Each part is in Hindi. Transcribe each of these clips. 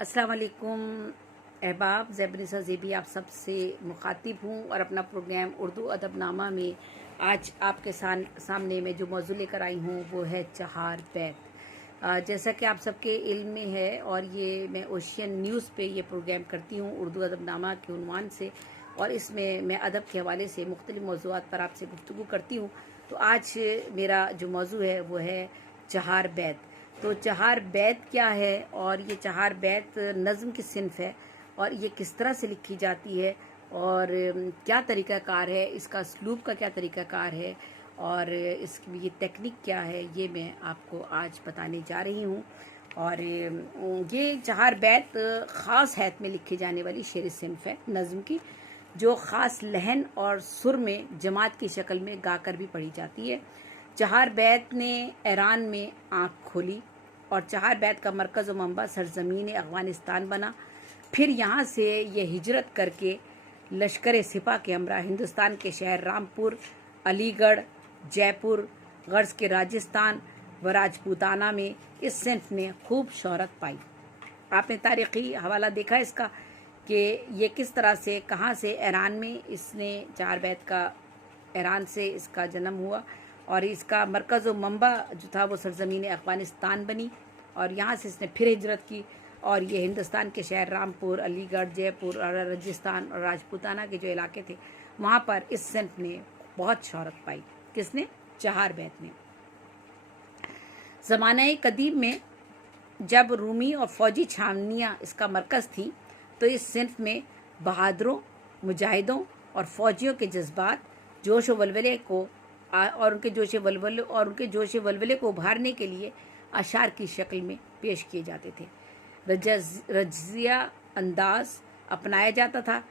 अस्सलाम वालेकुम अहबाब, ज़ैबनिसा ज़ेबी आप सबसे मुखातिब हूँ और अपना प्रोग्राम उर्दू अदबनामा में आज आपके सामने में जो मौजू लेकर आई हूँ वो है चहार बैत। जैसा कि आप सबके इल्म में है और ये मैं ओशियन न्यूज़ पे ये प्रोग्राम करती हूँ उर्दू अदबनामा के उन्वान से, और इसमें मैं अदब के हवाले से मुख्तलिफ़ मौज़ूआत पर आपसे गुफ्तगू करती हूँ। तो आज मेरा जो मौजू है वो है चहार बैत। तो चहार बैत क्या है और ये चहार बैत नज़्म की सिनफ है और ये किस तरह से लिखी जाती है और क्या तरीक़ाकार है, इसका उसलूब का क्या तरीक़ाकार है और इसकी ये टेक्निक क्या है, ये मैं आपको आज बताने जा रही हूँ। और ये चहार बैत ख़ास हैत में लिखी जाने वाली शेर सिनफ है नज़्म की, जो ख़ास लहन और सुर में जमात की शक्ल में गाकर भी पढ़ी जाती है। चहार बैत ने ईरान में आँख खोली और चहार बैत का मरकज़ व मंबा सरज़मीन अफ़गानिस्तान बना। फिर यहाँ से ये हिजरत करके लश्कर सिपा के हमरा हिंदुस्तान के शहर रामपुर, अलीगढ़, जयपुर, गर्ज़ के राजस्थान व राजपूताना में इस सिनफ ने खूब शोहरत पाई। आपने तारीख़ी हवाला देखा इसका कि ये किस तरह से कहाँ से ईरान में इसने चहार बैत का ईरान से इसका जन्म हुआ और इसका मरकज़ व मंबा जो था वो सरज़मीन अफ़गानिस्तान बनी और यहाँ से इसने फिर हिजरत की और ये हिंदुस्तान के शहर रामपुर, अलीगढ़, जयपुर और राजस्थान और राजपूताना के जो इलाके थे वहाँ पर इस सिनफ ने बहुत शोहरत पाई। किसने? चहार बैत ने। ज़माने कदीम में जब रूमी और फ़ौजी छावनियाँ इसका मरकज़ थी तो इस सिनफ में बहादुरों, मुजाहिदों और फ़ौजियों के जज्बात, जोश व वलवले को और उनके जोश वलवले को उभारने के लिए अशार की शक्ल में पेश किए जाते थे। रजिया अंदाज अपनाया जाता था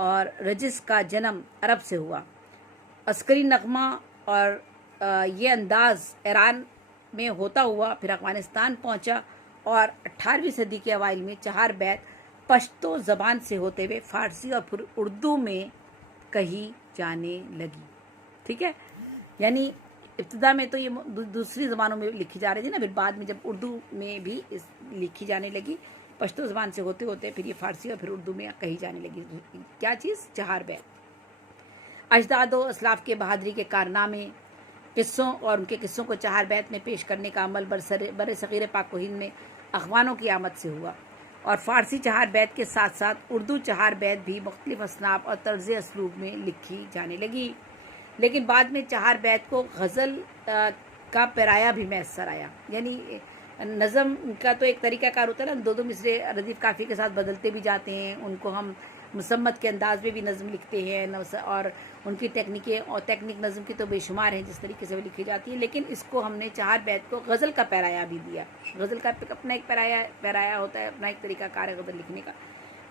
और रजिस का जन्म अरब से हुआ। अस्करी नगमा और ये अंदाज ईरान में होता हुआ फिर अफ़गानिस्तान पहुंचा और 18वीं सदी के अवाइल में चहार बैत पश्तो ज़बान से होते हुए फ़ारसी और फिर उर्दू में कही जाने लगी। ठीक है, यानी इब्तिदा में तो ये दूसरी ज़बानों में लिखी जा रही थी ना, फिर बाद में जब उर्दू में भी लिखी जाने लगी, पश्तो ज़बान से होते होते फिर ये फ़ारसी और फिर उर्दू में कही जाने लगी। क्या चीज़? चहार बैत। अजदाद व असलाफ के बहादुरी के कारनामे, किस्सों और उनके किस्सों को चहार बैत में पेश करने का अमल बर सग़ीर पाक व हिंद में अख़वानों की आमद से हुआ और फ़ारसी चहार बैत के साथ साथ उर्दू चहार बैत भी मुख्तलिफ़ असनाफ और तर्ज़ असलूब में लिखी जाने लगी। लेकिन बाद में चहार बैत को गज़ल का पैराया भी मैसर आया। यानी नज़म का तो एक तरीक़ाकार होता है ना, दो दो मिसरे रदीफ़ काफ़ी के साथ बदलते भी जाते हैं, उनको हम मुसम्मत के अंदाज में भी नज़म लिखते हैं और उनकी टेक्निक नज़म की तो बेशुमार हैं जिस तरीके से वो लिखी जाती है। लेकिन इसको हमने चहार बैत को गज़ल का पैराया भी दिया। गज़ल का अपना एक पैराया होता है, अपना एक तरीक़ाकार है गज़ल लिखने का,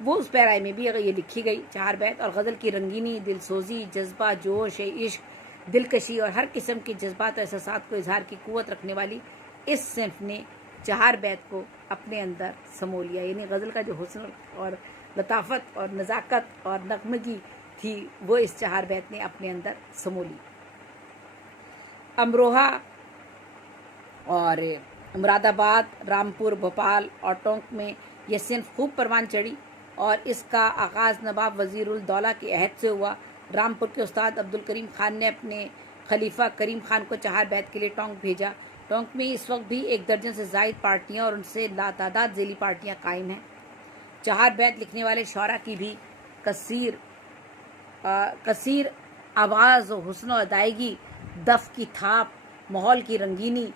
वो उस पैराए में भी अगर ये लिखी गई चहार बैत। और गज़ल की रंगीनी, दिलसोजी, जज्बा, जोश, इश्क, दिलकशी और हर किस्म के जज्बात और एहसासात को इजहार की क़ुव्वत रखने वाली इस सिनफ ने चहार बैत को अपने अंदर समो लिया। यानी गज़ल का जो हुस्न और लताफ़त और नज़ाकत और नगमगी थी वो इस चहार बैत ने अपने अंदर समो ली। अमरोहा और मुरादाबाद, रामपुर, भोपाल और टोंक में यह सिनफ खूब परवान चढ़ी और इसका आगाज़ नवाब वज़ीरुल दौला के अहद से हुआ। रामपुर के उस्ताद अब्दुल करीम खान ने अपने खलीफा करीम खान को चहार बैत के लिए टोंक भेजा। टोंक में इस वक्त भी 1 दर्जन से ज़ायद पार्टियाँ और उनसे लातादाद ज़ेली पार्टियाँ कायम हैं। चहार बैत लिखने वाले शौरा की भी कसीर आवाज़ और हुस्न और अदायगी, दफ़ की थाप, माहौल की रंगीनी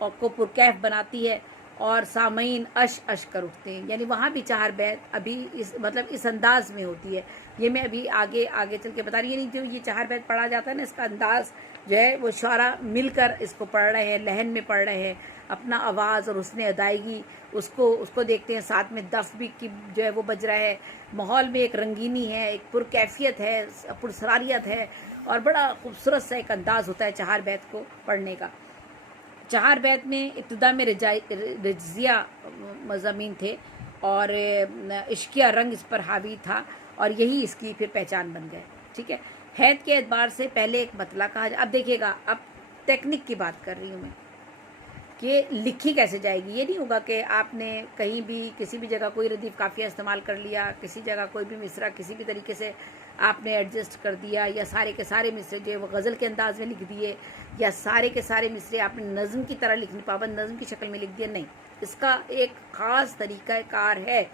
और को पुरकैफ बनाती है और सामईन अश अश कर उठते हैं। यानी वहाँ भी चहार बैत अभी इस अंदाज में होती है। ये मैं अभी आगे चल के बता रही हूँ। नहीं, जो ये चहार बैत पढ़ा जाता है ना, इसका अंदाज़ जो है वो शौरा मिलकर इसको पढ़ रहे हैं, लहन में पढ़ रहे हैं, अपना आवाज़ और उसने अदायगी उसको देखते हैं, साथ में दफ़ भी की जो है वो बज रहा है, माहौल में एक रंगीनी है, एक पुरकैफियत है, पुरसरारियत है और बड़ा खूबसूरत सा एक अंदाज़ होता है चहार बैत को पढ़ने का। चहार बैत में इब्तिदा में रजिया मज़ामीन थे और इश्किया रंग इस पर हावी था और यही इसकी फिर पहचान बन गए। ठीक है, हैत के एतबार से पहले एक मतला कहा। अब देखिएगा, अब टेक्निक की बात कर रही हूँ मैं कि लिखी कैसे जाएगी। ये नहीं होगा कि आपने कहीं भी किसी भी जगह कोई रदीफ काफ़िया इस्तेमाल कर लिया, किसी जगह कोई भी मिसरा किसी भी तरीके से आपने एडजस्ट कर दिया, या सारे के सारे मिसरे जो है वो गज़ल के अंदाज में लिख दिए, या सारे के सारे मिसरे आपने नज़म की तरह लिखने, पाबंद नज़म की शक्ल में लिख दिया। नहीं, इसका एक ख़ास तरीक़ाकार है।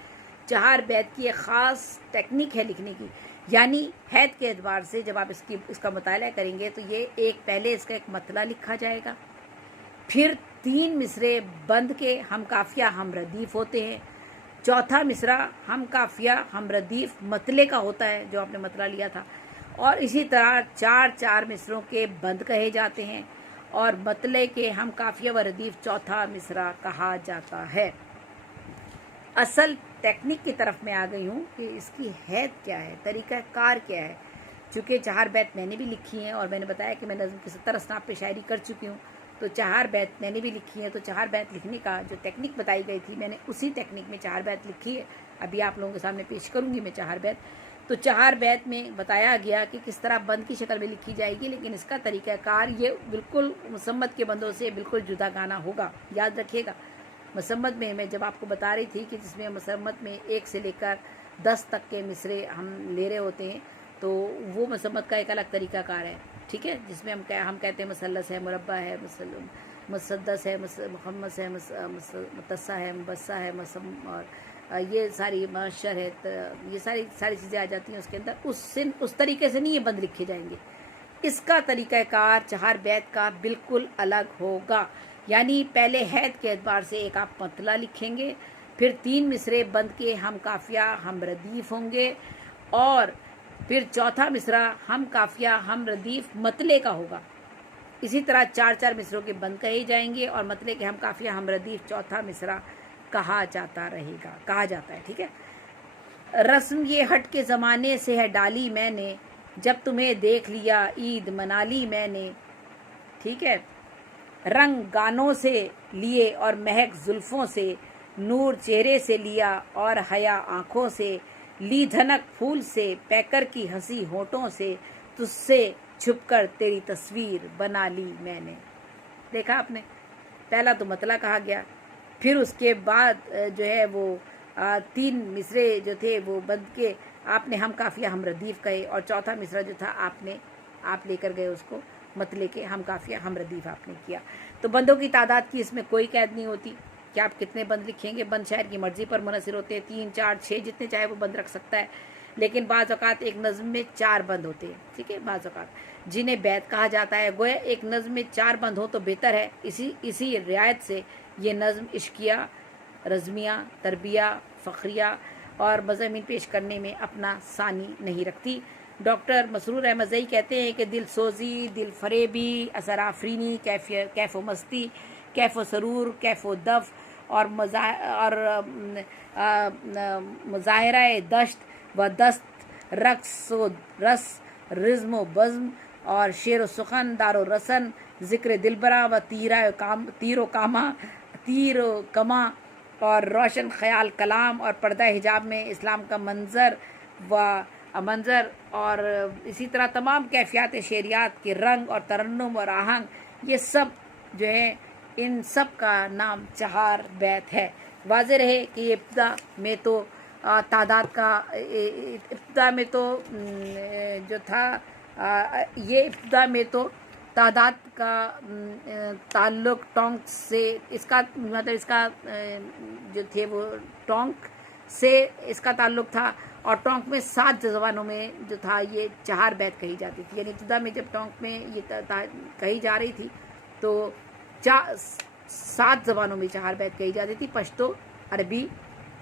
चहार बैत की एक ख़ास टेक्निक है लिखने की। यानी हैत के एतबार से जब आप इसका मुताला करेंगे तो ये एक पहले इसका एक मतला लिखा जाएगा, फिर 3 मिसरे बंद के हम काफिया हम रदीफ होते हैं, चौथा मिसरा हम काफिया हम रदीफ मतले का होता है जो आपने मतला लिया था, और इसी तरह 4 मिसरों के बंद कहे जाते हैं, और मतले के हम काफिया व रदीफ चौथा मिसरा कहा जाता है। असल टेक्निक की तरफ मैं आ गई हूँ कि इसकी हैत क्या है, तरीक़ा कार क्या है। चूँकि 4 बैत मैंने भी लिखी हैं और मैंने बताया कि मैं नज़्म की 70 असनाफ पे शायरी कर चुकी हूँ, तो 4 बैत मैंने भी लिखी है। तो 4 बैत लिखने का जो टेक्निक बताई गई थी, मैंने उसी टेक्निक में 4 बैत लिखी है। अभी आप लोगों के सामने पेश करूँगी मैं 4 बैत। तो 4 बैत में बताया गया कि किस तरह बंद की शक्ल में लिखी जाएगी, लेकिन इसका तरीक़ाकार ये बिल्कुल मुसम्मत के बंदों से बिल्कुल जुदा गाना होगा। याद रखिएगा, मुसम्मत में मैं जब आपको बता रही थी कि जिसमें मुसम्मत में 1 से लेकर 10 तक के मिसरे हम ले रहे होते हैं, तो वो मुसम्मत का एक अलग तरीक़ाकार है, ठीक है, जिसमें हम कहते हैं मुसल्लस है, मुरब्बा है, मुसद्दस है, मुखम्मस है, मुतस्सा है, मुबस्सा है, और ये सारी मशर है, ये सारी चीज़ें आ जाती हैं उसके अंदर। उस तरीके से नहीं ये बंद लिखे जाएंगे। इसका तरीक़ाकार 4 बैत का बिल्कुल अलग होगा। यानी पहले हैत के एतबार से एक आप मतला लिखेंगे, फिर 3 मिसरे बंद के हम काफिया हम रदीफ होंगे, और फिर चौथा मिसरा हम काफिया हम रदीफ मतले का होगा। इसी तरह 4 मिसरों के बंद कहे जाएंगे और मतले के हम काफिया हम रदीफ चौथा मिसरा कहा जाता है, ठीक है। रस्म ये हट के ज़माने से है डाली मैंने, जब तुम्हें देख लिया ईद मना ली मैंने, ठीक है। रंग गानों से लिए और महक जुल्फ़ों से, नूर चेहरे से लिया और हया आँखों से, ली धनक फूल से पैकर की हंसी होठों से, तुझसे छुपकर तेरी तस्वीर बना ली मैंने। देखा आपने, पहला तो मतला कहा गया, फिर उसके बाद जो है वो 3 मिसरे जो थे वो बंद के आपने हम काफिया हम रदीफ कहे, और चौथा मिसरा जो था आप लेकर गए उसको मतले के हम काफिया हम रदीफ आपने किया। तो बंदों की तादाद की इसमें कोई कैद नहीं होती कि आप कितने बंद लिखेंगे। बंद शायर की मर्जी पर मुनहसर होते हैं, 3, 4, 6 जितने चाहे वो बंद रख सकता है, लेकिन बाज़ औक़ात एक नज़्म में 4 बंद होते हैं, ठीक है। बाज़ औक़ात जिन्हें बैत कहा जाता है, गोया एक नज़्म में 4 बंद हो तो बेहतर है। इसी रियायत से ये नज़्म इश्किया, रज़मिया, तरबिया, फ़ख्रिया और मज़ामीन पेश करने में अपना सानी नहीं रखती। डॉक्टर मसरूर अहमद ज़ई कहते हैं कि दिल सोजी, दिल फरेबी, असर आफरीनी, कैफ़ व मस्ती, कैफ़ व सरूर, कैफ़ व दफ़ और मुज़ाहिरा दश्त व दस्त, रक्स व रस, रिज़्म व बज़्म और शेर व सुखन, दारो रसन, ज़िक्र दिलबरा व तीर व कमा और रोशन ख़याल कलाम और पर्दा हिजाब में इस्लाम का मंज़र और इसी तरह तमाम कैफियत शेरियात के रंग और तरन्नुम और आहंग, ये सब जो है इन सब का नाम 4 बैत है। वाज़ेह रहे कि ये इब्तिदा में तो तादाद का इब्तिदा में तो जो था ये इब्तिदा में तो तादाद का ताल्लुक़ टोंक से, इसका मतलब इसका जो थे वो टोंक से इसका ताल्लुक़ था, और टोंक में 7 ज़बानों में जो था ये 4 बैत कही जाती थी। यानी इब्तिदा में जब टोंक में ये कही जा रही थी तो 7 ज़बानों में 4 बैत कही जाती थी, पश्तो, अरबी,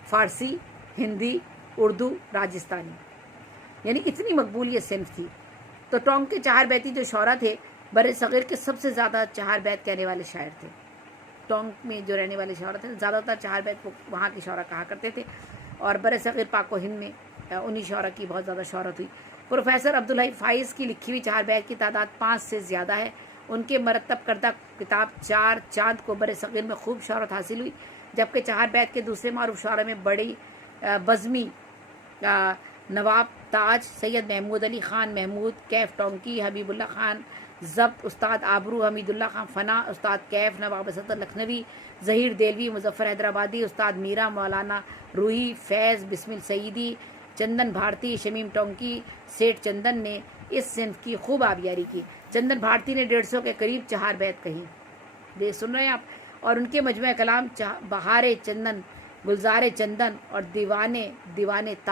फ़ारसी, हिंदी, उर्दू, राजस्थानी। यानी इतनी मकबूल ये सिन्फ थी। तो टोंक के 4 बैती जो शौरा थे, बर सग़ीर के सबसे ज़्यादा 4 बैत कहने वाले शायर थे। टोंक में जो रहने वाले शौरा थे ज़्यादातर 4 बैत को वहाँ के शौरा कहा करते थे, और बर सग़ीर पाक व हिंद में उन्हीं शौरा की बहुत ज़्यादा शौहरत हुई। प्रोफेसर अब्दुल हई फ़ाइज़ की लिखी हुई 4 बैत की तादाद 5 से ज़्यादा है। उनके मरतब करदा किताब 4 चाँद को बर सग़ीर में खूब शौहरत हासिल हुई, जबकि 4 बैत के दूसरे मारूफ शौरा में बड़ी बज़मी नवाब ताज, सैयद महमूद अली ख़ान महमूद, कैफ़ टोंकी, हबीबुल्ला ख़ान ज़ब्त उस्ताद आबरू हमीदुल्लाह खान फ़ना, उस्ताद कैफ नवाब असद लखनवी, ज़हीर देलवी मुज़फ़्फ़र हैदराबादी, उस्ताद मीरा मौलाना रूही, फैज़ बिस्मिल सईदी, चंदन भारती, शमीम टोंकी, सेठ चंदन ने इस सिन्फ की खूब आबियारी की। चंदन भारती ने 150 के करीब चहार बैत कही, ये सुन रहे हैं आप। और उनके मजमू कलाम बहारे चंदन, गुलजारे चंदन और दीवाने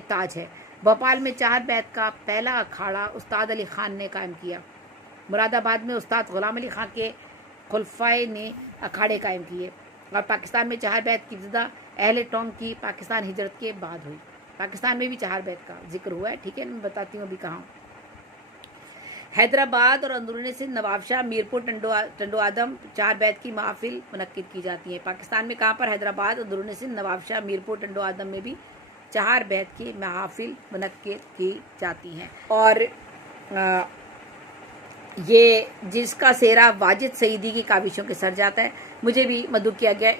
ताज है। भोपाल में चहार बैत का पहला अखाड़ा उस्ताद अली ख़ान ने कायम किया। मुरादाबाद में उस्ताद ग़ुलाम अली ख़ान के खुलफ़ाए ने अखाड़े कायम किए। और पाकिस्तान में चहार बैत की इब्तिदा अहले टोंक की पाकिस्तान हिजरत के बाद हुई। पाकिस्तान में भी चहार बैत का जिक्र हुआ है, ठीक है, मैं बताती हूँ अभी कहाँ। हैदराबाद और अंदरूनी सिंध, नवाबशाह, मीरपुर, टंडो आदम चहार बैत की महफिल मुनक्किद की जाती है। पाकिस्तान में कहाँ पर? हैदराबाद, अंदरूनी सिंध, नवाबशाह, मीरपुर, टंडो आदम में भी चहार बैत की महफिल मुनक्किद की जाती हैं। और ये जिसका सेहरा वाजिद सईदी की काविशों के सर जाता है, मुझे भी मदऊ किया गया।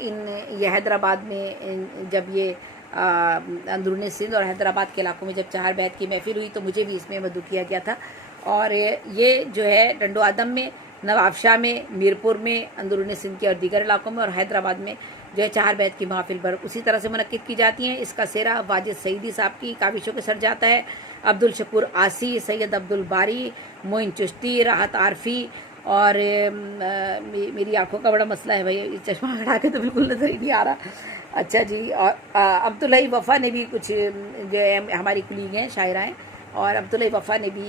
ये हैदराबाद में जब ये अंदरूनी सिंध और हैदराबाद के इलाकों में जब चहार बैत की महफिल हुई तो मुझे भी इसमें मदऊ किया गया था। और ये जो है टंडो आदम में, नवाबशाह में, मीरपुर में, अंदरूनी सिंध के और दीगर इलाकों में और हैदराबाद में जो है चहार बैत की महफिल पर उसी तरह से मुनक्किद की जाती हैं। इसका सेहरा वाजिद सईदी साहब की काविशों के सर जाता है। अब्दुल शकूर आसी, सैयद अब्दुल बारी, मोइन चिश्ती, राहत आरफी और मेरी आंखों का बड़ा मसला है भाई, चश्मा हटा के तो बिल्कुल नजर ही नहीं आ रहा। अच्छा जी, और अब्दुल्लाई वफ़ा ने भी कुछ जो है हमारी कुलीग हैं, शायरा हैं, और अब्दुल्लाई वफ़ा ने भी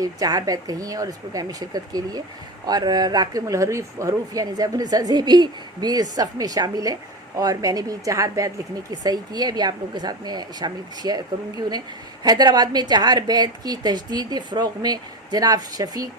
एक चहार बैत कही है और इस प्रोग्राम में शिरकत के लिए। और राकिमुल हरूफ यानी ज़ैबुन्निसा ज़ेबी भी इस सफ़ में शामिल है और मैंने भी चहार बैत लिखने की सही की है, अभी आप लोगों के साथ में शामिल शेयर करूँगी उन्हें। हैदराबाद में चहार बैत की तजदीद फ़रोग़ में जनाब शफ़ीक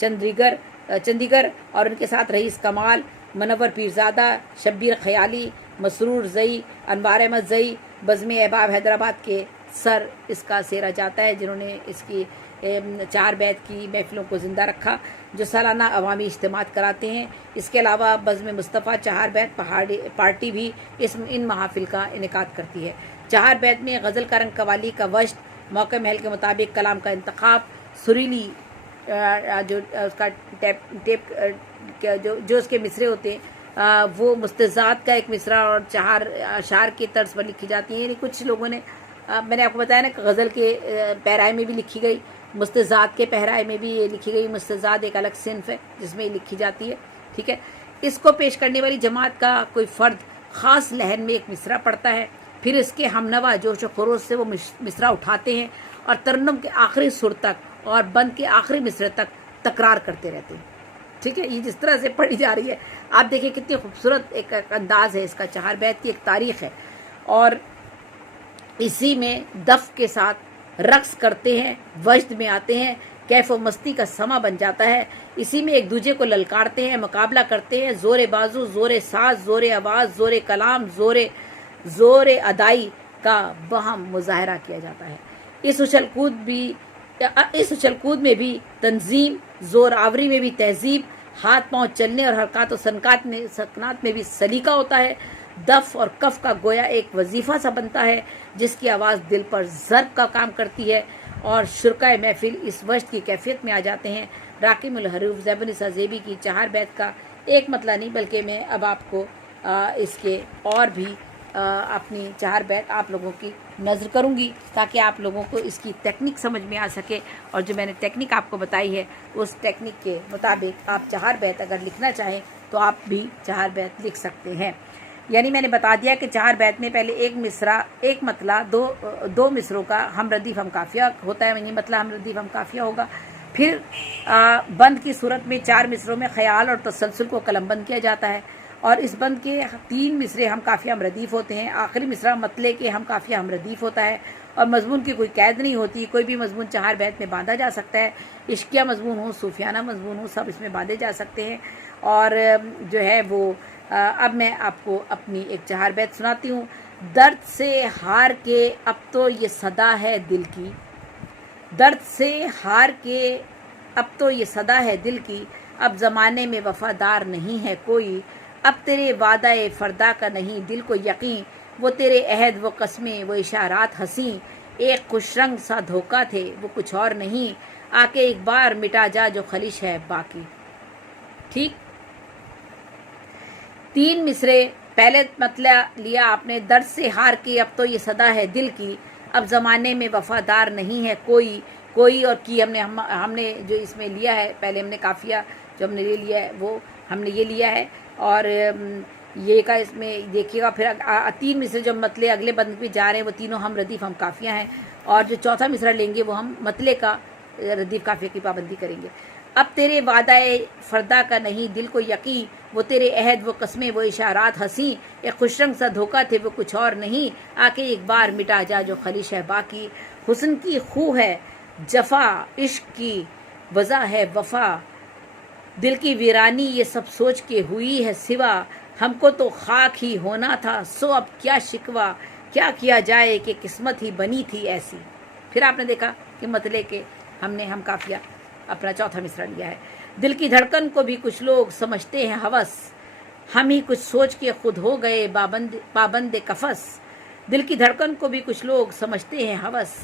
चंदीगर और उनके साथ रईस कमाल, मनवर पीरज़ादा, शब्बीर ख़याली, मसरूर ज़ई, अनवार अहमद ज़ई, बज़्म अहबाब हैदराबाद के सर इसका सेहरा जाता है, जिन्होंने इसकी चहार बैत की महफिलों को ज़िंदा रखा, जो सालाना अवामी इज्तिमात कराते हैं। इसके अलावा बज़्म मुस्तफ़ा चहार बैत पार्टी भी इन महाफिल का इनेकाद करती है। चहार बैत में गज़ल का रंग, कवाली का वश्त, मौके महल के मुताबिक कलाम का इंतखाब, सुरीली जो उसका जो उसके मिसरे होते हैं वो मुस्तज़ात का एक मिसरा और चहार अशार की तर्ज पर लिखी जाती हैं। यानी कुछ लोगों ने मैंने आपको बताया ना, गज़ल के पैराए में भी लिखी गई, मुस्तज़ात के पैराए में भी ये लिखी गई। मुस्तज़ात एक अलग सिन्फ है जिसमें ये लिखी जाती है, ठीक है। इसको पेश करने वाली जमात का कोई फ़र्द ख़ास लहन में एक मिसरा पढ़ता है, फिर इसके हमनवा जोश व खरोश से वो मिसरा उठाते हैं और तरन्नुम के आखिरी सुर तक और बंद के आखिरी मिसरे तक तकरार करते रहते हैं, ठीक है। ये जिस तरह से पढ़ी जा रही है आप देखिए कितनी खूबसूरत एक अंदाज़ है इसका, चहार बैत की एक तारीख़ है। और इसी में दफ के साथ रक्स करते हैं, वजद में आते हैं, कैफ व मस्ती का समा बन जाता है। इसी में एक दूसरे को ललकारते हैं, मुकाबला करते हैं, ज़ोर बाजू, ज़ोर साज, ज़ोर आवाज़, ज़ोर कलाम, ज़ोर अदाई का वहम मुजाहरा किया जाता है। इस उछल कूद में भी तंजीम, ज़ोर आवरी में भी तहजीब, हाथ पांव चलने और हरकत व सकनात में भी सलीका होता है। दफ और कफ का गोया एक वजीफ़ा सा बनता है जिसकी आवाज़ दिल पर ज़र्ब का काम करती है और शुरकाए महफिल इस वजद की कैफियत में आ जाते हैं। राकिमुल हरूफ ज़ैबुन्निसा ज़ेबी की चहार बैत का एक मतला नहीं बल्कि मैं अब आपको इसके और भी अपनी चहार बैत आप लोगों की नज़र करूँगी ताकि आप लोगों को इसकी टेक्निक समझ में आ सके। और जो मैंने टेक्निक आपको बताई है उस टेक्निक के मुताबिक आप चहार बैत अगर लिखना चाहें तो आप भी चहार बैत लिख सकते हैं। यानी मैंने बता दिया कि चहार बैत में पहले एक मिसरा, एक मतला, दो मिसरों का हम रदीफ हम काफिया होता है, ये मतला हम रदीफ हम काफिया होगा। फिर बंद की सूरत में 4 मिसरों में ख्याल और तसलसल को कलमबंद किया जाता है और इस बंद के 3 मिसरे हम काफिया हम रदीफ होते हैं। आखिरी मिसरा मतले के हम काफिया हम रदीफ होता है और मजमून की कोई कैद नहीं होती, कोई भी मजमून चहार बैत में बांधा जा सकता है। इश्किया मजमून हो, सूफियाना मजमून हो, सब इसमें बांधे जा सकते हैं। और जो है वो अब मैं आपको अपनी एक चहार बैत सुनाती हूँ। दर्द से हार के अब तो ये सदा है दिल की, दर्द से हार के अब तो ये सदा है दिल की, अब ज़माने में वफ़ादार नहीं है कोई, अब तेरे वादा फरदा का नहीं दिल को यकीन, वो तेरे अहद वो कस्में वो इशारात हंसी, एक खुशरंग सा धोखा थे वो कुछ और नहीं, आके एक बार मिटा जा जो खलिश है बाकी। ठीक, 3 मिसरे पहले मतलब लिया आपने, दर्द से हार के अब तो ये सदा है दिल की, अब ज़माने में वफादार नहीं है कोई। कोई और की हमने जो इसमें लिया है, पहले हमने काफिया जो हमने ले लिया है वो हमने ये लिया है, और ये का इसमें देखिएगा फिर 3 मिसरे जो मतले अगले बंद पे जा रहे हैं वो तीनों हम रदीफ हम काफिया हैं, और जो चौथा मिसरा लेंगे वो हम मतले का रदीफ काफिया की पाबंदी करेंगे। अब तेरे वादाए फरदा का नहीं दिल को यकीन, वो तेरे अहद वो कस्में वो इशारात हंसी, एक खुशरंग सा धोखा थे वो कुछ और नहीं, आके एक बार मिटा जा जो खलिश है बाकी। हुस्न की खू है जफा, इश्क की वजह है वफा, दिल की वीरानी ये सब सोच के हुई है सिवा, हमको तो खाक ही होना था सो अब क्या शिकवा, क्या किया जाए कि किस्मत ही बनी थी ऐसी। फिर आपने देखा कि मतले के हम काफिया अपना चौथा मिसरा लिया है। दिल की धड़कन को भी कुछ लोग समझते हैं हवस, हम ही कुछ सोच के खुद हो गए पाबंद कफस। दिल की धड़कन को भी कुछ लोग समझते हैं हवस,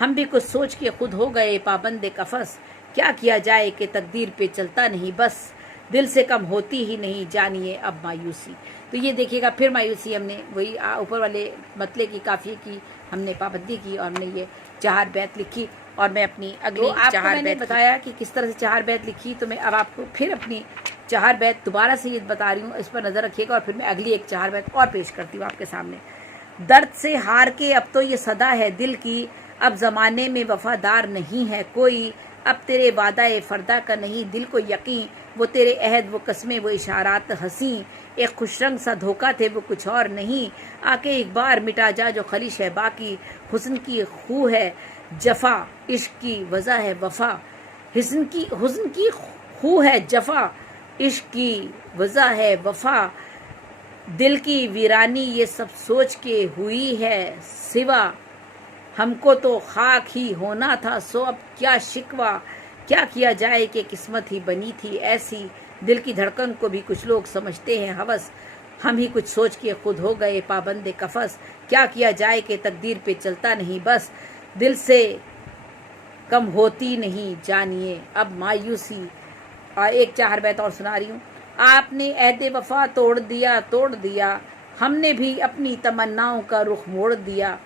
हम भी कुछ सोच के खुद हो गए पाबंद कफस। क्या किया जाए कि तकदीर पे चलता नहीं बस, दिल से कम होती ही नहीं जानिए अब मायूसी। तो ये देखिएगा फिर मायूसी हमने वही ऊपर वाले मतले की काफिए की हमने पाबंदी की, और हमने ये 4 बैत लिखी, और मैं अपनी अगली 4 बैत बताया कि किस तरह से 4 बैत लिखी। तो मैं अब आपको फिर अपनी 4 बैत दोबारा से ये बता रही हूँ, इस पर नज़र रखिएगा, और फिर मैं अगली एक 4 बैत और पेश करती हूँ आपके सामने। दर्द से हार के अब तो ये सदा है दिल की, अब ज़माने में वफादार नहीं है कोई, अब तेरे वादाए फरदा का नहीं दिल को यकीन, वो तेरे अहद वो कस्में वो इशारात हंसी, एक खुशरंग सा धोखा थे वो कुछ और नहीं, आके एक बार मिटा जा जो खलिश है बाकी। हुस्न की खू है जफा, इश्क की वजह है वफा, हुस्न की खू है जफा, इश्क की वजह है वफा, दिल की वीरानी ये सब सोच के हुई है सिवा, हमको तो खाक ही होना था सो अब क्या शिकवा, क्या किया जाए कि किस्मत ही बनी थी ऐसी। दिल की धड़कन को भी कुछ लोग समझते हैं हवस, हम ही कुछ सोच के खुद हो गए पाबंद कफस। क्या किया जाए कि तकदीर पे चलता नहीं बस, दिल से कम होती नहीं जानिए अब मायूसी। एक 4 बैत और सुना रही हूँ। आपने अहद वफा तोड़ दिया, हमने भी अपनी तमन्नाओं का रुख मोड़ दिया।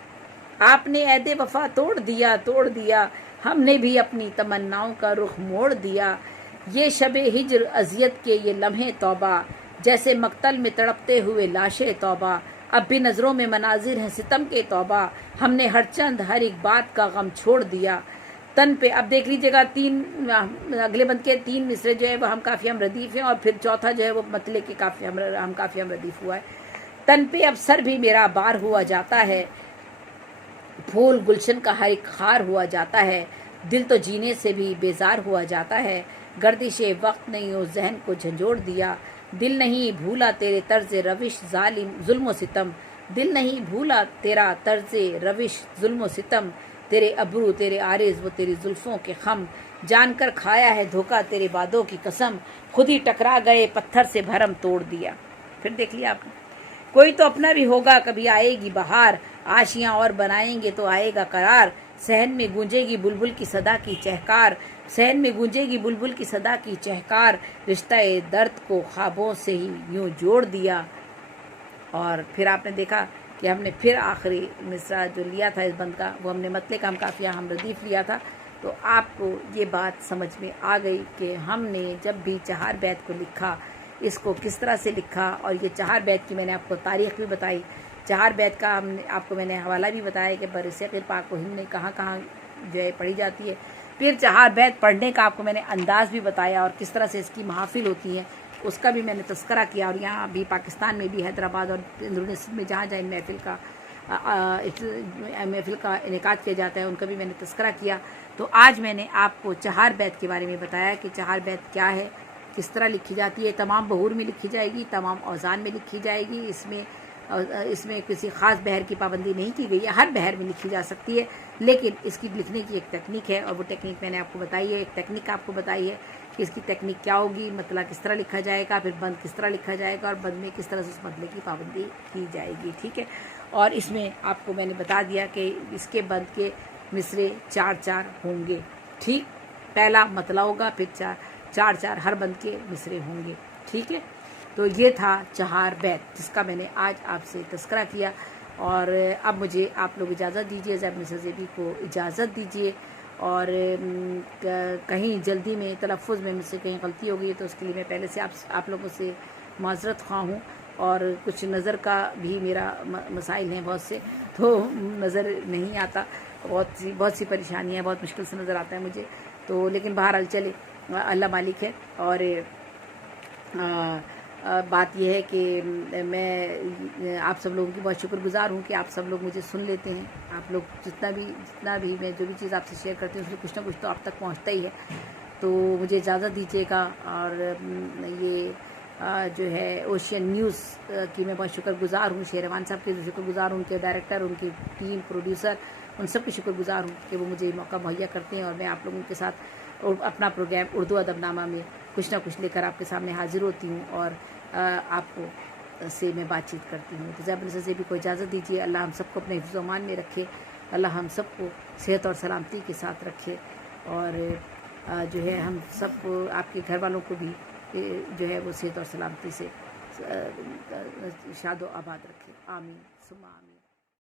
आपने अहद वफा तोड़ दिया, हमने भी अपनी तमन्नाओं का रुख मोड़ दिया। ये शबे हिज्र अजियत के ये लम्हे तौबा, जैसे मक्तल में तड़पते हुए लाशे तौबा, अब भी नज़रों में मनाजिर हैं सितम के तौबा, हमने हर चंद हर एक बात का गम छोड़ दिया। तन पे अब देख लीजिएगा 3 अगले बंद के 3 मिसरे जो है वो हम काफ़ी हम रदीफ हैं, और फिर चौथा जो है वो मतले के काफ़ी हम रदीफ हुआ है। तन पे अब सर भी मेरा बार हुआ जाता है, फूल गुलशन का हर एक खार हुआ जाता है, दिल तो जीने से भी बेजार हुआ जाता है। गर्दिशे वक्त ने यूं जहन को झंझोड़ दिया, दिल नहीं भूला तेरे तर्ज रविश जालिम जुल्म सितम, दिल नहीं भूला तेरा तर्ज रविश जुल्म सितम, तेरे अबरू तेरे आरिज वो तेरी जुल्फों के खम, जानकर खाया है धोखा तेरे बादों की कसम, खुद ही टकरा गए पत्थर से भरम तोड़ दिया। फिर देख लिया आपने, कोई तो अपना भी होगा कभी आएगी बहार, आशियां और बनाएंगे तो आएगा करार, सहन में गूंजेगी बुलबुल की सदा की चहकार, सहन में गूंजेगी बुलबुल की सदा की चहकार, रिश्ता दर्द को ख्वाबों से ही यूं जोड़ दिया। और फिर आपने देखा कि हमने फिर आखिरी मिसरा जो लिया था इस बंद का वो हमने मतले का हम काफिया हम रदीफ लिया था। तो आपको ये बात समझ में आ गई कि हमने जब भी 4 बैत को लिखा इसको किस तरह से लिखा, और ये 4 बैत की मैंने आपको तारीख़ भी बताई, 4 बैत का हमने आपको मैंने हवाला भी बताया कि बरसग़ीर पाक व हिंद में कहाँ कहाँ जो है पढ़ी जाती है। फिर 4 बैत पढ़ने का आपको मैंने अंदाज़ भी बताया, और किस तरह से इसकी महफिल होती हैं उसका भी मैंने तस्करा किया। और यहाँ भी पाकिस्तान में भी हैदराबाद और अंदरूनी में जहाँ जहाँ महफिल का इनेकाद किया जाता है उनका भी मैंने तस्करा किया। तो आज मैंने आपको 4 बैत के बारे में बताया कि 4 बैत क्या है, किस तरह लिखी जाती है। तमाम बहूर में लिखी जाएगी, तमाम औज़ान में लिखी जाएगी, इसमें इसमें किसी ख़ास बहर की पाबंदी नहीं की गई है, हर बहर में लिखी जा सकती है, लेकिन इसकी लिखने की एक टेक्निक है और वो टेक्निक मैंने आपको बताई है। एक टेक्निक आपको बताई है कि इसकी टेक्निक क्या होगी, मतला किस तरह लिखा जाएगा, फिर बंद किस तरह लिखा जाएगा और बंद में किस तरह से उस मतले की पाबंदी की जाएगी, ठीक है। और इसमें आपको मैंने बता दिया कि इसके बंद के मिसरे 4-4 होंगे, ठीक। पहला मतला होगा, फिर 4-4 हर बंद के मिसरे होंगे, ठीक है। तो ये था चहार बैत जिसका मैंने आज आपसे तस्करा किया। और अब मुझे आप लोग इजाज़त दीजिए, ज़ैब मिस्र ज़ेबी को इजाज़त दीजिए। और कहीं जल्दी में तलफ़ुज़ में मुझसे कहीं गलती हो गई तो उसके लिए मैं पहले से आप लोगों से माज़रत ख़्वाह हूँ। और कुछ नज़र का भी मेरा मसाइल हैं बहुत से, तो नज़र नहीं आता, बहुत सी परेशानियाँ, बहुत मुश्किल से नज़र आता है मुझे तो। लेकिन बहरहाल चले, अल्लाह मालिक है। और बात यह है कि मैं आप सब लोगों की बहुत शुक्रगुज़ार हूँ कि आप सब लोग मुझे सुन लेते हैं। आप लोग जितना भी मैं जो भी चीज़ आपसे शेयर करती हूँ उसमें कुछ ना कुछ तो आप तक पहुँचता ही है। तो मुझे इजाज़त दीजिएगा। और ये जो है ओशियन न्यूज़ की मैं बहुत शुक्रगुज़ार हूँ, शेरवान साहब के शुक्रगुज़ार हूँ, उनके डायरेक्टर, उनकी टीम, प्रोड्यूसर, उन सब की शुक्रगुज़ार हूँ कि वो मुझे मौका मुहैया करते हैं और मैं आप लोगों के साथ अपना प्रोग्राम उर्दू अदबनामा में कुछ ना कुछ लेकर आपके सामने हाजिर होती हूँ और आपको से मैं बातचीत करती हूँ। तो ज़ैब मिस्र ज़ेबी को इजाज़त दीजिए। अल्लाह हम सबको अपने हिफ्ज़ व अमान में रखे, अल्लाह हम सबको सेहत और सलामती के साथ रखे और जो है हम सब आपके घर वालों को भी जो है वो सेहत और सलामती से शादो आबाद रखे। आमीन सुम्मा आमीन।